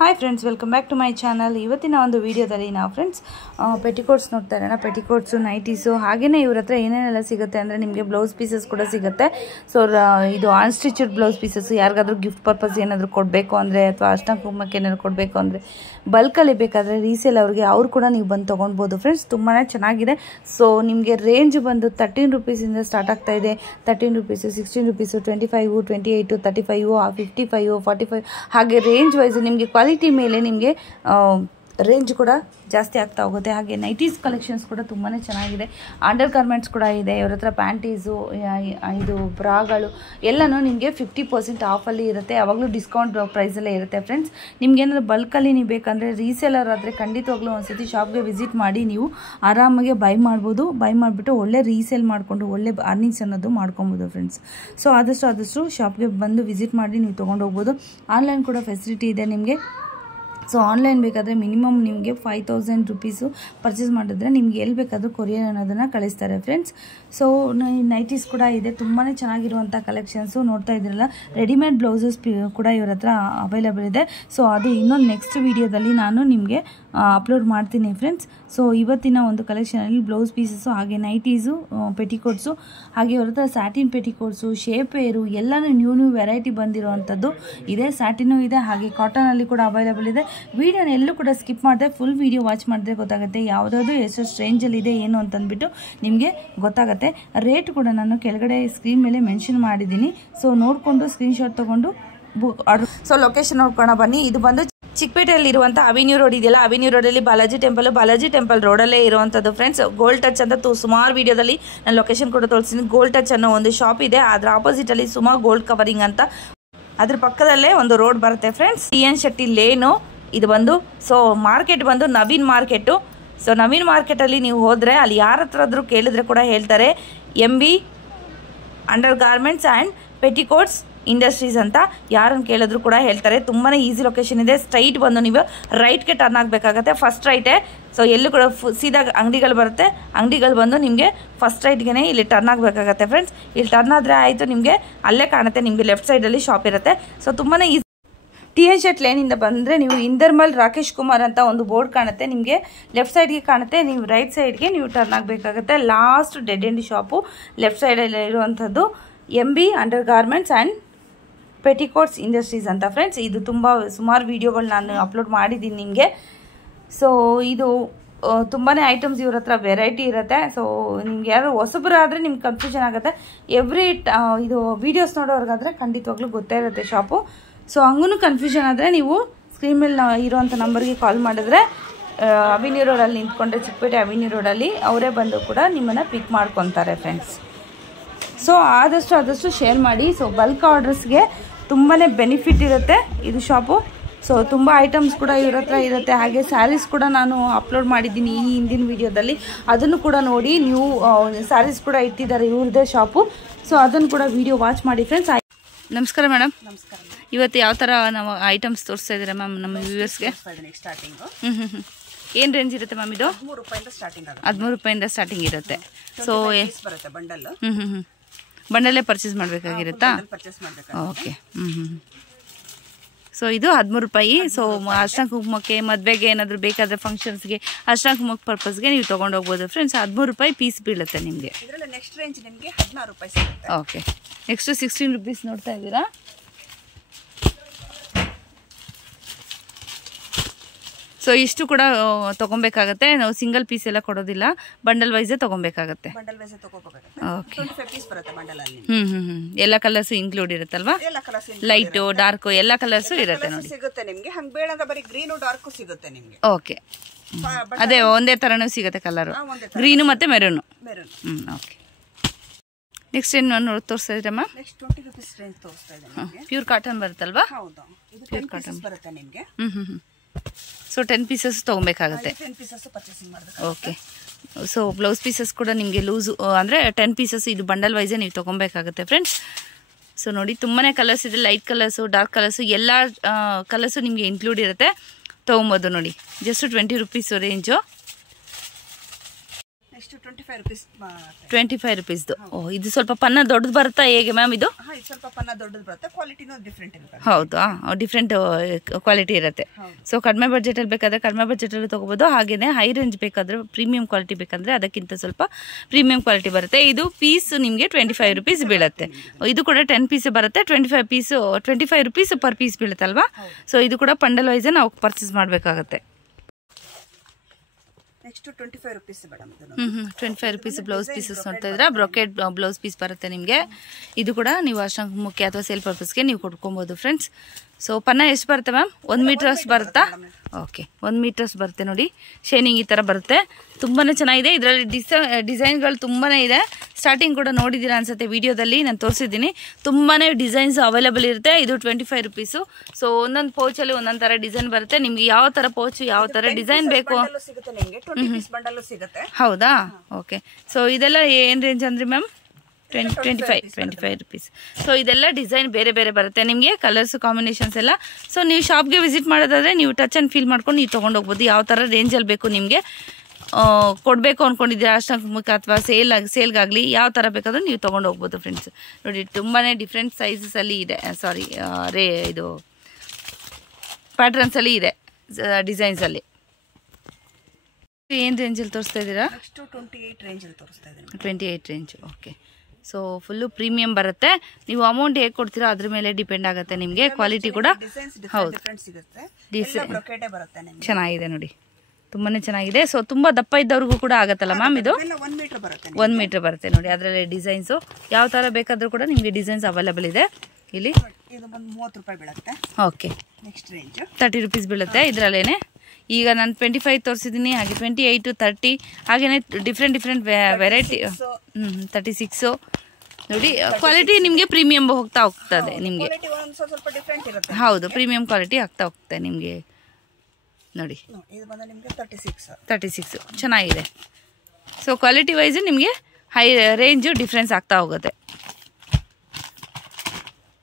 Hi friends, welcome back to my channel. ಇವತ್ತಿನ ಒಂದು ವಿಡಿಯೋದಲ್ಲಿ ನಾವು ಫ್ರೆಂಡ್ಸ್ ಪೆಟಿಕೋಟ್ಸ್ ನೋಡ್ತಾ ಇರೋಣ. ಪೆಟಿಕೋಟ್ಸು, ನೈಟೀಸು, ಹಾಗೆಯೇ ಇವ್ರ ಹತ್ರ ಏನೇನೆಲ್ಲ ಸಿಗುತ್ತೆ ಅಂದರೆ ನಿಮಗೆ ಬ್ಲೌಸ್ ಪೀಸಸ್ ಕೂಡ ಸಿಗುತ್ತೆ. ಸೊ ಇದು ಅನ್ಸ್ಟಿಚಡ್ ಬ್ಲೌಸ್ ಪೀಸಸ್ ಯಾರಿಗಾದ್ರೂ ಗಿಫ್ಟ್ ಪರ್ಪಸ್ ಏನಾದರೂ ಕೊಡಬೇಕು ಅಂದರೆ ಅಥವಾ ಅರ್ಶಿನ ಕುಂಕುಮಕ್ಕೆ ಏನಾದರೂ ಕೊಡಬೇಕು ಅಂದರೆ ಬಲ್ಕಲ್ಲಿ ಬೇಕಾದರೆ ರೀಸೇಲ್ ಅವ್ರು ಕೂಡ ನೀವು ಬಂದು ತೊಗೊಳ್ಬೋದು ಫ್ರೆಂಡ್ಸ್. ತುಂಬಾ ಚೆನ್ನಾಗಿದೆ. ಸೊ ನಿಮಗೆ ರೇಂಜ್ ಬಂದು 13 ರೂಪೀಸಿಂದ ಸ್ಟಾರ್ಟ್ ಆಗ್ತಾ ಇದೆ. 13 ರೂಪೀಸು, 16 ರೂಪೀಸು, 25, 28, 35, 55, 45 ಹಾಗೆ ರೇಂಜ್ ವೈಸ್ ನಿಮಗೆ ಕ್ವಾಲಿಟಿ ಮೇಲೆ ನಿಮಗೆ ರೇಂಜ್ ಕೂಡ ಜಾಸ್ತಿ ಆಗ್ತಾ ಹೋಗುತ್ತೆ. ಹಾಗೆ ನೈಟೀಸ್ ಕಲೆಕ್ಷನ್ಸ್ ಕೂಡ ತುಂಬಾ ಚೆನ್ನಾಗಿದೆ. ಅಂಡರ್ ಗಾರ್ಮೆಂಟ್ಸ್ ಕೂಡ ಇದೆ ಇವ್ರ ಹತ್ರ. ಪ್ಯಾಂಟೀಸು, ಇದು ಬ್ರಾಗಳು ಎಲ್ಲನೂ ನಿಮಗೆ 50% ಆಫಲ್ಲಿ ಇರುತ್ತೆ. ಯಾವಾಗಲೂ ಡಿಸ್ಕೌಂಟ್ ಪ್ರೈಸಲ್ಲೇ ಇರುತ್ತೆ ಫ್ರೆಂಡ್ಸ್. ನಿಮ್ಗೇನಾದ್ರು ಬಲ್ಕಲ್ಲಿ ನೀವು ಬೇಕಂದರೆ ರೀಸೇಲರ್ ಆದರೆ ಖಂಡಿತವಾಗ್ಲೂ ಒಂದ್ಸತಿ ಶಾಪ್ಗೆ ವಿಸಿಟ್ ಮಾಡಿ ನೀವು ಆರಾಮಾಗಿ ಬೈ ಮಾಡ್ಬೋದು. ಬೈ ಮಾಡಿಬಿಟ್ಟು ಒಳ್ಳೆ ರೀಸೇಲ್ ಮಾಡಿಕೊಂಡು ಒಳ್ಳೆ ಅರ್ನಿಂಗ್ಸ್ ಅನ್ನೋದು ಮಾಡ್ಕೊಬೋದು ಫ್ರೆಂಡ್ಸ್. ಸೊ ಆದಷ್ಟು ಶಾಪ್ಗೆ ಬಂದು ವಿಸಿಟ್ ಮಾಡಿ ನೀವು ತೊಗೊಂಡೋಗ್ಬೋದು. ಆನ್ಲೈನ್ ಕೂಡ ಫೆಸಿಲಿಟಿ ಇದೆ ನಿಮಗೆ. ಸೊ ಆನ್ಲೈನ್ ಬೇಕಾದರೆ ಮಿನಿಮಮ್ ನಿಮಗೆ 5000 ರೂಪೀಸು ಪರ್ಚೇಸ್ ಮಾಡಿದ್ರೆ ನಿಮ್ಗೆ ಎಲ್ಲಿ ಬೇಕಾದರೂ ಕೊರಿಯರ್ ಅನ್ನೋದನ್ನು ಕಳಿಸ್ತಾರೆ ಫ್ರೆಂಡ್ಸ್. ಸೊ ನೈಟೀಸ್ ಕೂಡ ಇದೆ. ತುಂಬಾ ಚೆನ್ನಾಗಿರುವಂಥ ಕಲೆಕ್ಷನ್ಸು ನೋಡ್ತಾ ಇದ್ದೀರಲ್ಲ. ರೆಡಿಮೇಡ್ ಬ್ಲೌಸಸ್ ಕೂಡ ಇವ್ರ ಹತ್ರ ಅವೈಲೇಬಲ್ ಇದೆ. ಸೊ ಅದು ಇನ್ನೊಂದು ನೆಕ್ಸ್ಟ್ ವೀಡಿಯೋದಲ್ಲಿ ನಾನು ನಿಮಗೆ ಅಪ್ಲೋಡ್ ಮಾಡ್ತೀನಿ ಫ್ರೆಂಡ್ಸ್. ಸೊ ಇವತ್ತಿನ ಒಂದು ಕಲೆಕ್ಷನಲ್ಲಿ ಬ್ಲೌಸ್ ಪೀಸಸ್ಸು, ಹಾಗೆ ನೈಟೀಸು, ಪೆಟಿಕೋಟ್ಸು, ಹಾಗೆ ಇವ್ರ ಹತ್ರ ಸ್ಯಾಟಿನ್ ಪೆಟಿಕೋಟ್ಸು, ಶೇಪ್ ವೇರು ಎಲ್ಲನೂ ನ್ಯೂ ವೆರೈಟಿ ಬಂದಿರುವಂಥದ್ದು ಇದೆ. ಸ್ಯಾಟಿನೂ ಇದೆ, ಹಾಗೆ ಕಾಟನಲ್ಲಿ ಕೂಡ ಅವೈಲೇಬಲ್ ಇದೆ. ವಿಡಿಯೋನ ಎಲ್ಲೂ ಕೂಡ ಸ್ಕಿಪ್ ಮಾಡಿದೆ ಫುಲ್ ವಿಡಿಯೋ ವಾಚ್ ಮಾಡಿದ್ರೆ ಗೊತ್ತಾಗುತ್ತೆ ಯಾವುದಾದ್ರು ಎಷ್ಟು ರೇಂಜಲ್ಲಿ ಇದೆ ಏನು ಅಂತಂದ್ಬಿಟ್ಟು ನಿಮಗೆ ಗೊತ್ತಾಗುತ್ತೆ. ರೇಟ್ ಕೂಡ ನಾನು ಕೆಳಗಡೆ ಸ್ಕ್ರೀನ್ ಮೇಲೆ ಮೆನ್ಷನ್ ಮಾಡಿದ್ದೀನಿ. ಸೊ ನೋಡಿಕೊಂಡು ಸ್ಕ್ರೀನ್ಶಾಟ್ ತೊಗೊಂಡು ಬುಕ್ ಆರ್ಡರ್. ಸೊ ಲೊಕೇಶನ್ ನೋಡ್ಕೊಂಡು ಬನ್ನಿ. ಇದು ಬಂದು ಚಿಕ್ಕಪೇಟೆಯಲ್ಲಿ ಇರುವಂಥ ಅವೆನ್ಯೂ ರೋಡ್ ಇದೆಯಲ್ಲ, ಅವೆನ್ಯೂ ರೋಡಲ್ಲಿ ಬಾಲಾಜಿ ಟೆಂಪಲ್ ರೋಡಲ್ಲೇ ಇರುವಂಥದ್ದು ಫ್ರೆಂಡ್ಸ್. ಗೋಲ್ಡ್ ಟಚ್ ಅಂತ ಸುಮಾರು ವಿಡಿಯೋದಲ್ಲಿ ನಾನು ಲೊಕೇಶನ್ ಕೂಡ ತೋರಿಸ್ತೀನಿ. ಗೋಲ್ಡ್ ಟಚ್ ಅನ್ನೋ ಒಂದು ಶಾಪ್ ಇದೆ. ಅದರ ಆಪೋಸಿಟಲ್ಲಿ ಸುಮಾರು ಗೋಲ್ಡ್ ಕವರಿಂಗ್ ಅಂತ, ಅದ್ರ ಪಕ್ಕದಲ್ಲೇ ಒಂದು ರೋಡ್ ಬರುತ್ತೆ ಫ್ರೆಂಡ್ಸ್. ಟಿ.ಎನ್. ಶೆಟ್ಟಿ ಲೇನು ಇದು ಬಂದು. ಸೊ ಮಾರ್ಕೆಟ್ ಬಂದು ನವೀನ್ ಮಾರ್ಕೆಟು. ಸೊ ನವೀನ್ ಮಾರ್ಕೆಟಲ್ಲಿ ನೀವು ಹೋದರೆ ಅಲ್ಲಿ ಯಾರ ಹತ್ರ ಆದರೂ ಕೇಳಿದ್ರೆ ಕೂಡ ಹೇಳ್ತಾರೆ MB undergarments and petticoats industries ಅಂತ ಯಾರನ್ನು ಕೇಳಿದ್ರು ಕೂಡ ಹೇಳ್ತಾರೆ. ತುಂಬಾ ಈಸಿ ಲೊಕೇಶನ್ ಇದೆ. ಸ್ಟ್ರೈಟ್ ಬಂದು ನೀವು ರೈಟ್ಗೆ ಟರ್ನ್ ಆಗಬೇಕಾಗತ್ತೆ. ಫಸ್ಟ್ ರೈಟೇ. ಸೊ ಎಲ್ಲೂ ಕೂಡ ಸೀದಾ ಅಂಗಡಿಗಳು ಬರುತ್ತೆ. ಅಂಗಡಿಗಳು ಬಂದು ನಿಮಗೆ ಫಸ್ಟ್ ರೈಟ್ಗೆ ಇಲ್ಲಿ ಟರ್ನ್ ಆಗಬೇಕಾಗತ್ತೆ ಫ್ರೆಂಡ್ಸ್. ಇಲ್ಲಿ ಟರ್ನ್ ಆದರೆ ಆಯಿತು, ನಿಮಗೆ ಅಲ್ಲೇ ಕಾಣುತ್ತೆ. ನಿಮಗೆ ಲೆಫ್ಟ್ ಸೈಡಲ್ಲಿ ಶಾಪ್ ಇರುತ್ತೆ. ಸೊ ತುಂಬಾ ಈಸಿ. ಟಿ.ಎನ್. ಶೆಟ್ ಲೇನಿಂದ ಬಂದರೆ ನೀವು ಇಂದರ್ಮಲ್ ರಾಕೇಶ್ ಕುಮಾರ್ ಅಂತ ಒಂದು ಬೋರ್ಡ್ ಕಾಣುತ್ತೆ. ನಿಮಗೆ ಲೆಫ್ಟ್ ಸೈಡ್ಗೆ ಕಾಣುತ್ತೆ. ನೀವು ರೈಟ್ ಸೈಡ್ಗೆ ನೀವು ಟರ್ನ್ ಆಗಬೇಕಾಗುತ್ತೆ. Last dead end shop left ಸೈಡಲ್ಲಿ ಇರುವಂಥದ್ದು MB undergarments and petticoats industries ಅಂತ ಫ್ರೆಂಡ್ಸ್. ಇದು ಸುಮಾರು ವೀಡಿಯೋಗಳು ನಾನು ಅಪ್ಲೋಡ್ ಮಾಡಿದ್ದೀನಿ ನಿಮಗೆ. ಸೊ ಇದು ತುಂಬಾ ಐಟಮ್ಸ್ ಇವ್ರ ಹತ್ರ ವೆರೈಟಿ ಇರುತ್ತೆ. ಸೊ ನಿಮ್ಗೆ ಯಾರು ಹೊಸಬರಾದರೆ ನಿಮ್ಗೆ ಕನ್ಫ್ಯೂಷನ್ ಆಗುತ್ತೆ. ಇದು ವೀಡಿಯೋಸ್ ನೋಡೋರ್ಗಾದರೆ ಖಂಡಿತವಾಗ್ಲೂ ಗೊತ್ತೇ ಇರುತ್ತೆ ಶಾಪು. ಸೊ ಹಂಗೂ ಕನ್ಫ್ಯೂಷನ್ ಆದರೆ ನೀವು ಸ್ಕ್ರೀನ್ ಮೇಲೆ ಇರೋವಂಥ ನಂಬರ್ಗೆ ಕಾಲ್ ಮಾಡಿದ್ರೆ ಅವೆನ್ಯೂ ರೋಡಲ್ಲಿ ನಿಂತ್ಕೊಂಡ್ರೆ, ಚಿಕ್ಕಪೇಟೆ ಅವೆನ್ಯೂ ರೋಡಲ್ಲಿ ಅವರೇ ಬಂದು ಕೂಡ ನಿಮ್ಮನ್ನು ಪಿಕ್ ಮಾಡ್ಕೊತಾರೆ ಫ್ರೆಂಡ್ಸ್. ಸೊ ಆದಷ್ಟು ಶೇರ್ ಮಾಡಿ. ಸೊ ಬಲ್ಕ್ ಆರ್ಡರ್ಸ್ಗೆ ತುಂಬಾ ಬೆನಿಫಿಟ್ ಇರುತ್ತೆ ಇದು ಶಾಪು. ಸೊ ತುಂಬ ಐಟಮ್ಸ್ ಕೂಡ ಇವ್ರ ಹತ್ರ ಇರುತ್ತೆ. ಹಾಗೆ ಸ್ಯಾರೀಸ್ ಕೂಡ ನಾನು ಅಪ್ಲೋಡ್ ಮಾಡಿದ್ದೀನಿ ಈ ಹಿಂದಿನ ವೀಡಿಯೋದಲ್ಲಿ. ಅದನ್ನು ಕೂಡ ನೋಡಿ. ನ್ಯೂ ಸ್ಯಾರೀಸ್ ಕೂಡ ಇಟ್ಟಿದ್ದಾರೆ ಇವ್ರದ್ದೇ ಶಾಪು. ಸೊ ಅದನ್ನು ಕೂಡ ವಿಡಿಯೋ ವಾಚ್ ಮಾಡಿ ಫ್ರೆಂಡ್ಸ್. ನಮಸ್ಕಾರ ಮೇಡಮ್. ನಮಸ್ಕಾರ. ಇವತ್ತು ಯಾವ ಥರ ನಾವು ಐಟಮ್ಸ್ ತೋರಿಸ್ತಾ ಇದ್ದೀರಾ ಮ್ಯಾಮ್ ನಮ್ಮ ವ್ಯೂವರ್ಸ್ಗೆ? ಏನು ರೇಂಜ್ ಇರುತ್ತೆ ಮ್ಯಾಮ್ ಇದು? 13 ರೂಪಾಯಿಂದ ಸ್ಟಾರ್ಟಿಂಗ್ ಇರುತ್ತೆ. ಸೊ ಬಂಡಲ್ಲೇ ಪರ್ಚೇಸ್ ಮಾಡಬೇಕಾಗಿರುತ್ತಾ? ಓಕೆ. ಸೊ ಇದು 13 ರೂಪಾಯಿ. ಸೊ ಅರ್ಶಿನ ಕುಂಕುಮಕ್ಕೆ, ಮದುವೆಗೆ ಏನಾದರೂ ಬೇಕಾದರೆ ಫಂಕ್ಷನ್ಸ್ಗೆ ಅರ್ಶಿನ ಕುಂಕುಮಕ್ಕೆ ಪರ್ಪಸ್ಗೆ ನೀವು ತೊಗೊಂಡೋಗ್ಬೋದು ಫ್ರೆಂಡ್ಸ್. 13 ರೂಪಾಯಿ ಪೀಸ್ ಬೀಳುತ್ತೆ ನಿಮಗೆ. ನೆಕ್ಸ್ಟ್ ರೇಂಜ್ ನಿಮಗೆ 16 ರೂಪಾಯಿ ಸಿಗುತ್ತೆ. ಓಕೆ. ನೆಕ್ಸ್ಟ್ 16 ರೂಪೀಸ್ ನೋಡ್ತಾ ಇದ್ದೀರಾ. ಸೊ ಇಷ್ಟು ಕೂಡ ತೊಗೊಬೇಕಾಗತ್ತೆ. ನಾವು ಸಿಂಗಲ್ ಪೀಸ್ ಎಲ್ಲ ಕೊಡೋದಿಲ್ಲ, ಬಂಡಲ್ ವೈಸೇ ತೊಗೊಬೇಕಾಗತ್ತೆ. ಓಕೆ. ಎಲ್ಲ ಕಲರ್ಸು ಇನ್ಕ್ಲೂಡ್ ಇರುತ್ತಲ್ವಾ? ಲೈಟು, ಡಾರ್ಕು ಎಲ್ಲ ಕಲರ್ಸು ಇರುತ್ತೆ ನೋಡಿ. ಸಿಗುತ್ತೆ ನಿಮಗೆ. ಹಂಗೆ ಬೇಡ ಬರೀ ಗ್ರೀನು ಡಾರ್ಕು ಸಿಗುತ್ತೆ ನಿಮಗೆ. ಓಕೆ. ಅದೇ ಒಂದೇ ಥರನೂ ಸಿಗುತ್ತೆ ಕಲರು, ಗ್ರೀನು ಮತ್ತು ಮೆರೂನು. ಓಕೆ. ನೆಕ್ಸ್ಟ್ ಏನು ತೋರಿಸ್ತಾ ಇದ್ರಮ್ಮ? ನೆಕ್ಸ್ಟ್ 20 ರೂಪೀಸ್ ರೇಂಜ್ ತೋರಿಸ್ತಾ ಇದ್ದೀನಿ. ಪ್ಯೂರ್ ಕಾಟನ್ ಬರುತ್ತಲ್ವಾ? ಹೌದು. ಇದು ಪ್ಯೂರ್ ಕಾಟನ್ ಬರುತ್ತೆ ನಿಮಗೆ. ಸೊ 10 ಪೀಸಸ್ ತೊಗೊಬೇಕಾಗತ್ತೆ. 10 ಪೀಸಸ್ ಪರ್ಚೇಸಿಂಗ್ ಮಾಡಬೇಕು. ಓಕೆ. ಸೊ ಬ್ಲೌಸ್ ಪೀಸಸ್ ಕೂಡ ನಿಮಗೆ ಲೂಸು ಅಂದರೆ 10 ಪೀಸಸ್ ಇದು ಬಂಡಲ್ ವೈಸೇ ನೀವು ತೊಗೊಬೇಕಾಗುತ್ತೆ ಫ್ರೆಂಡ್ಸ್. ಸೊ ನೋಡಿ ತುಂಬಾ ಕಲರ್ಸ್ ಇದೆ. ಲೈಟ್ ಕಲರ್ಸು, ಡಾರ್ಕ್ ಕಲರ್ಸು ಎಲ್ಲ ಕಲರ್ಸು ನಿಮಗೆ ಇನ್ಕ್ಲೂಡ್ ಇರುತ್ತೆ. ತೊಗೊಬೋದು ನೋಡಿ. Just 20 rupees range. Next 25 rupees 25 ರುಪೀಸ್ದು. ಓ, ಇದು ಸ್ವಲ್ಪ ಪನ್ನ ದೊಡ್ಡದು ಬರುತ್ತಾ ಹೇಗೆ ಮ್ಯಾಮ್ ಇದು? ಇದು ಸ್ವಲ್ಪ ಪನ್ನ ದೊಡ್ಡದು ಬರುತ್ತೆ, ಕ್ವಾಲಿಟಿನೂ ಡಿಫ್ರೆಂಟ್ ಇರುತ್ತೆ. ಹೌದಾ, ಡಿಫ್ರೆಂಟ್ ಕ್ವಾಲಿಟಿ ಇರುತ್ತೆ. ಸೊ ಕಡಿಮೆ ಬಜೆಟಲ್ಲಿ ಬೇಕಾದರೆ ಕಡಿಮೆ ಬಜೆಟಲ್ಲಿ ತೊಗೋಬೋದು. ಹಾಗೆಯೇ ಹೈ ರೇಂಜ್ ಬೇಕಾದರೆ ಪ್ರೀಮಿಯಂ ಕ್ವಾಲಿಟಿ ಬೇಕಂದರೆ ಅದಕ್ಕಿಂತ ಸ್ವಲ್ಪ ಪ್ರೀಮಿಯಂ ಕ್ವಾಲಿಟಿ ಬರುತ್ತೆ. ಇದು ಪೀಸ್ ನಿಮಗೆ 25 ರುಪೀಸ್ ಬೀಳುತ್ತೆ. ಇದು ಕೂಡ 10 ಪೀಸ್ ಬರುತ್ತೆ. 25 ರುಪೀಸ್ ಪರ್ ಪೀಸ್ ಬೀಳುತ್ತಲ್ವಾ? ಸೊ ಇದು ಕೂಡ ಬಂಡಲ್ ವೈಸ್ ನಾವು ಪರ್ಚೇಸ್ ಮಾಡಬೇಕಾಗತ್ತೆ. Next 25 rupees madam. 25 rupees blouse pieces ನೋಡ್ತಾ ಇದ್ರೆ ಬ್ರೊಕೆಟ್ ಬ್ಲೌಸ್ ಪೀಸ್ ಬರುತ್ತೆ ನಿಮಗೆ. ಇದು ಕೂಡ ನೀವು ಅಷ್ಟಂಗೆ ಮುಖ್ಯ ಅಥವಾ ಸೇಲ್ ಪರ್ಪಸ್ಗೆ ನೀವು ಕೊಡ್ಕೊಬೋದು ಫ್ರೆಂಡ್ಸ್. ಸೊ ಪನ್ನ ಎಷ್ಟು ಬರುತ್ತೆ ಮ್ಯಾಮ್? 1 ಮೀಟರ್ ಅಷ್ಟು ಬರುತ್ತಾ? ಓಕೆ, 1 ಮೀಟರ್ಸ್ ಬರುತ್ತೆ ನೋಡಿ. ಶೈನಿಂಗ್ ಈ ಥರ ಬರುತ್ತೆ. ತುಂಬಾ ಚೆನ್ನಾಗಿದೆ. ಇದರಲ್ಲಿ ಡಿಸೈನ್ಗಳು ತುಂಬಾ ಇದೆ. ಸ್ಟಾರ್ಟಿಂಗ್ ಕೂಡ ನೋಡಿದ್ದೀರಾ ಅನ್ಸುತ್ತೆ ವಿಡಿಯೋದಲ್ಲಿ, ನಾನು ತೋರಿಸಿದ್ದೀನಿ. ತುಂಬಾ ಡಿಸೈನ್ಸ್ ಅವೈಲೇಬಲ್ ಇರುತ್ತೆ. ಇದು 25 ರುಪೀಸು. ಸೊ ಒಂದೊಂದು ಪೌಚಲ್ಲಿ ಒಂದೊಂದು ಥರ ಡಿಸೈನ್ ಬರುತ್ತೆ. ನಿಮ್ಗೆ ಯಾವ ಥರ ಪೌಚ್ ಯಾವ ಥರ ಡಿಸೈನ್ ಬೇಕು. ಹೌದಾ? ಓಕೆ. ಸೊ ಇದೆಲ್ಲ ಏನು ರೇಂಜ್ ಅಂದ್ರಿ ಮ್ಯಾಮ್? 25 ರುಪೀಸ್. ಸೊ ಇದೆಲ್ಲ ಡಿಸೈನ್ ಬೇರೆ ಬೇರೆ ಬರುತ್ತೆ ನಿಮಗೆ, ಕಲರ್ಸ್ ಕಾಂಬಿನೇಷನ್ಸ್ ಎಲ್ಲ. ಸೊ ನೀವು ಶಾಪ್ಗೆ ವಿಸಿಟ್ ಮಾಡೋದಾದ್ರೆ ನೀವು ಟಚ್ ಆ್ಯಂಡ್ ಫೀಲ್ ಮಾಡ್ಕೊಂಡು ನೀವು ತೊಗೊಂಡು ಹೋಗ್ಬೋದು. ಯಾವ ಥರ ರೇಂಜಲ್ಲಿ ಬೇಕು ನಿಮಗೆ ಕೊಡಬೇಕು ಅಂದ್ಕೊಂಡಿದ್ದೀರಾ, ಅಷ್ಟಕ್ಕೆ ಅಥವಾ ಸೇಲ್ಗಾಗಲಿ ಯಾವ ಥರ ಬೇಕಾದರೂ ನೀವು ತೊಗೊಂಡು ಹೋಗ್ಬೋದು ಫ್ರೆಂಡ್ಸ್. ನೋಡಿ ತುಂಬಾ ಡಿಫ್ರೆಂಟ್ ಸೈಜಸಲ್ಲಿ ಇದೆ. ಸಾರಿ, ಇದು ಪ್ಯಾಟ್ರನ್ಸಲ್ಲಿ ಇದೆ ಡಿಸೈನ್ಸಲ್ಲಿ. ಏನು ರೇಂಜಲ್ಲಿ ತೋರಿಸ್ತಾ ಇದ್ದೀರಾ? 28 range. Okay. So full premium ಬರುತ್ತೆ. ನೀವು ಅಮೌಂಟ್ ಹೇಗೆ ಕೊಡ್ತೀರೋ ಅದ್ರ ಮೇಲೆ ಡಿಪೆಂಡ್ ಆಗುತ್ತೆ ನಿಮಗೆ. ಕ್ವಾಲಿಟಿ ಕೂಡ ಹೌದು ಚೆನ್ನಾಗಿದೆ ನೋಡಿ, ತುಂಬಾ ಚೆನ್ನಾಗಿದೆ. ಸೊ ತುಂಬ ದಪ್ಪ ಇದ್ದವ್ರಿಗೂ ಕೂಡ ಆಗುತ್ತಲ್ಲ ಮ್ಯಾಮ್ ಇದು? 1 ಮೀಟರ್ ಬರುತ್ತೆ ನೋಡಿ. ಅದರಲ್ಲಿ ಡಿಸೈನ್ಸು ಯಾವ ಥರ ಬೇಕಾದರೂ ಕೂಡ ನಿಮಗೆ ಡಿಸೈನ್ಸ್ ಅವೈಲೇಬಲ್ ಇದೆ ಇಲ್ಲಿ. ಇದು ಬಂದು 30 ರೂಪಾಯಿ ಬೀಳುತ್ತೆ. ಓಕೆ. ನೆಕ್ಸ್ಟ್ ರೇಂಜ್ 30 ರುಪೀಸ್ ಬೀಳುತ್ತೆ ಇದರಲ್ಲೇನೆ. ಈಗ ನಾನು 25 ತೋರಿಸಿದ್ದೀನಿ, ಹಾಗೆ 28, 30 ಹಾಗೆಯೇ ಡಿಫ್ರೆಂಟ್ ವೆರೈಟಿ. 36 ನೋಡಿ. ಕ್ವಾಲಿಟಿ ನಿಮಗೆ ಪ್ರೀಮಿಯಂ ಹೋಗ್ತದೆ ನಿಮಗೆ. ಹೌದು, ಪ್ರೀಮಿಯಂ ಕ್ವಾಲಿಟಿ ಆಗ್ತಾ ಹೋಗ್ತದೆ ನಿಮಗೆ ನೋಡಿ. 36 ಚೆನ್ನಾಗಿದೆ. ಸೊ ಕ್ವಾಲಿಟಿ ವೈಸ್ ನಿಮಗೆ ಹೈ ರೇಂಜು ಡಿಫ್ರೆನ್ಸ್ ಆಗ್ತಾ ಹೋಗುತ್ತೆ.